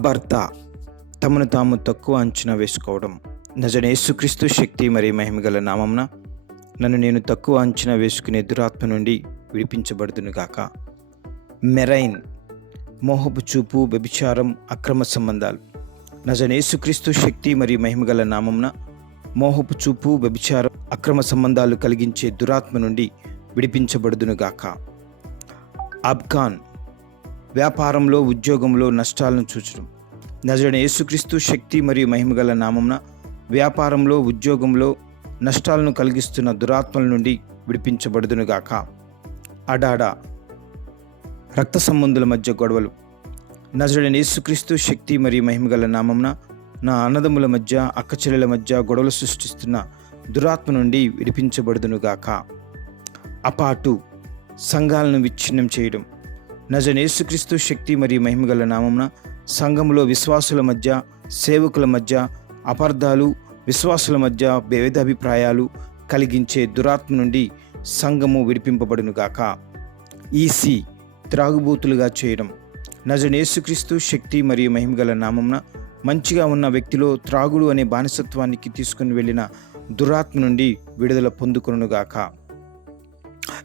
అభర్త తమను తాము తక్కువ అంచనా వేసుకోవడం. నజరేయుడైన యేసుక్రీస్తు శక్తి మరియు మహిమగల నామమున నన్ను నేను తక్కువ అంచనా వేసుకునే దురాత్మ నుండి విడిపించబడుదునుగాక. మెరైన్ మోహపు చూపు, వ్యభిచారం, అక్రమ సంబంధాలు. నజరేయుడైన యేసుక్రీస్తు శక్తి మరియు మహిమగల నామమున మోహపు చూపు, వ్యభిచారం, అక్రమ సంబంధాలు కలిగించే దురాత్మ నుండి విడిపించబడుదునుగాక. అబ్కాన్ వ్యాపారంలో, ఉద్యోగంలో నష్టాలను చూచడం. నజరేయుడైన యేసుక్రీస్తు శక్తి మరియు మహిమగల నామమున వ్యాపారంలో, ఉద్యోగంలో నష్టాలను కలిగిస్తున్న దురాత్మల నుండి విడిపించబడుదునుగాక. అడాడా రక్త సంబంధుల మధ్య గొడవలు. నజరేయుడైన యేసుక్రీస్తు శక్తి మరియు మహిమగల నామమున నా అన్నదమ్ముల మధ్య, అక్కచెల్లెల మధ్య గొడవలు సృష్టిస్తున్న దురాత్మ నుండి విడిపించబడుదునుగాక. అపాటు సంఘాలను విచ్ఛిన్నం చేయడం. నజరేయుడైన యేసుక్రీస్తు శక్తి మరియు మహిమగల నామమున సంఘములో విశ్వాసుల మధ్య, సేవకుల మధ్య అపార్థాలు, విశ్వాసుల మధ్య భేదాభిప్రాయాలు కలిగించే దురాత్మ నుండి సంఘము విడిపింపబడునుగాక. ఈసీ త్రాగుబోతులుగా చేయడం. నజరేయుడైన యేసుక్రీస్తు శక్తి మరియు మహిమగల నామమున మంచిగా ఉన్న వ్యక్తిలో త్రాగుడు అనే బానిసత్వానికి తీసుకుని వెళ్ళిన దురాత్మ నుండి విడుదల పొందుకొనుగాక.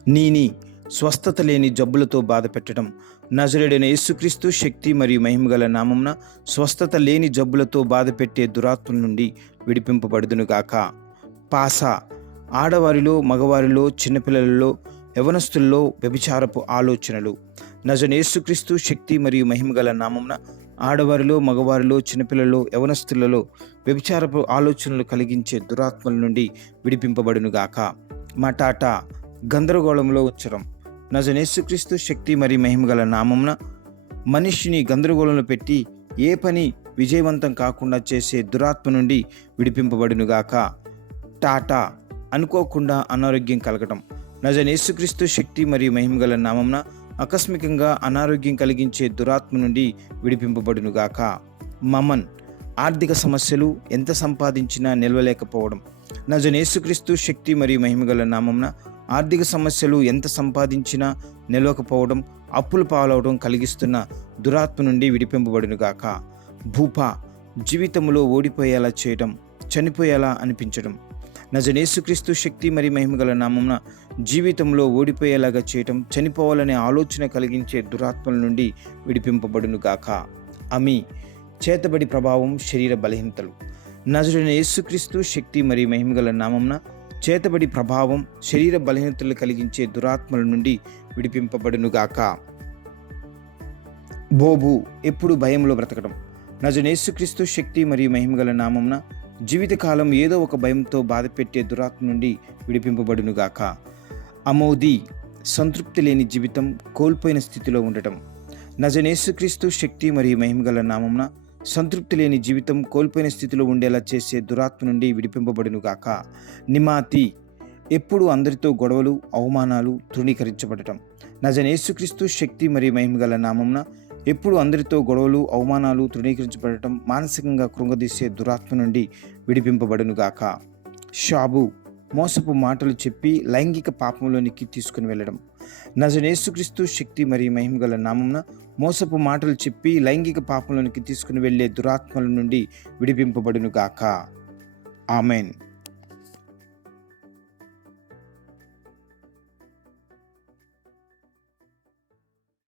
నీని స్వస్థత లేని జబ్బులతో బాధ పెట్టడం. నజరేయుడైన యేసుక్రీస్తు శక్తి మరియు మహిమగల నామమున స్వస్థత లేని జబ్బులతో బాధ పెట్టే దురాత్మ నుండి విడిపింపబడుదునుగాక. పాసా ఆడవారిలో, మగవారిలో, చిన్నపిల్లలలో, యవనస్తుల్లో వ్యభిచారపు ఆలోచనలు. నజరేయుడైన యేసుక్రీస్తు శక్తి మరియు మహిమగల నామమున ఆడవారిలో, మగవారిలో, చిన్నపిల్లలలో, యవనస్తులలో వ్యభిచారపు ఆలోచనలు కలిగించే దురాత్మల నుండి విడిపింపబడునుగాక. మటాటా గందరగోళంలో ఉంచడం. నజరేయుడైన యేసుక్రీస్తు శక్తి మరియు మహిమగల నామమున మనిషిని గందరగోళంలో పెట్టి ఏ పని విజయవంతం కాకుండా చేసే దురాత్మ నుండి విడిపింపబడునుగాక. టాటా అనుకోకుండా అనారోగ్యం కలగడం. నజరేయుడైన యేసుక్రీస్తు శక్తి మరియు మహిమగల నామమున ఆకస్మికంగా అనారోగ్యం కలిగించే దురాత్మ నుండి విడిపింపబడునుగాక. మమన్ ఆర్థిక సమస్యలు, ఎంత సంపాదించినా నిలవలేకపోవడం. నజరేయుడైన యేసుక్రీస్తు శక్తి మరియు మహిమగల నామమున ఆర్థిక సమస్యలు, ఎంత సంపాదించినా నిలవకపోవడం, అప్పుల పాలవడం కలిగిస్తున్న దురాత్మ నుండి విడిపింపబడునుగాక. భూపా జీవితంలో ఓడిపోయేలా చేయడం, చనిపోయేలా అనిపించడం. నజరేయుడైన యేసుక్రీస్తు శక్తి మరియు మహిమగల నామమున జీవితంలో ఓడిపోయేలాగా చేయటం, చనిపోవాలనే ఆలోచన కలిగించే దురాత్మల నుండి విడిపింపబడునుగాక. అమి చేతబడి ప్రభావం, శరీర బలహీనతలు. నజరేయుడైన యేసుక్రీస్తు శక్తి మరియు మహిమగల నామమున చేతబడి ప్రభావం, శరీర బలహీనతలు కలిగించే దురాత్మల నుండి విడిపింపబడునుగాక. బోబు ఎప్పుడు భయంలో బ్రతకడం. నజరేయుడైన యేసుక్రీస్తు శక్తి మరియు మహిమగల నామమున జీవితకాలం ఏదో ఒక భయంతో బాధపెట్టే దురాత్మ నుండి విడిపింపబడునుగాక. అమోది సంతృప్తి లేని జీవితం, కోల్పోయిన స్థితిలో ఉండటం. నజరేయుడైన యేసుక్రీస్తు శక్తి మరియు మహిమగల నామమున సంతృప్తి లేని జీవితం, కోల్పోయిన స్థితిలో ఉండేలా చేసే దురాత్మ నుండి విడిపింపబడునుగాక. నిమాతి ఎప్పుడు అందరితో గొడవలు, అవమానాలు, తృణీకరించబడటం. నజరేయుడైన యేసుక్రీస్తు శక్తి మరియు మహిమగల నామమున ఎప్పుడు అందరితో గొడవలు, అవమానాలు, తృణీకరించబడటం, మానసికంగా కృంగదీసే దురాత్మ నుండి విడిపింపబడునుగాక. షాబు మోసపు మాటలు చెప్పి లైంగిక పాపంలోనికి తీసుకుని వెళ్ళడం. నజరేయుడైన యేసుక్రీస్తు శక్తి మరియు మహిమగల నామమున మోసపు మాటలు చెప్పి లైంగిక పాపంలోనికి తీసుకుని వెళ్ళే దురాత్మల నుండి విడిపింపబడునుగాక. ఆమెన్.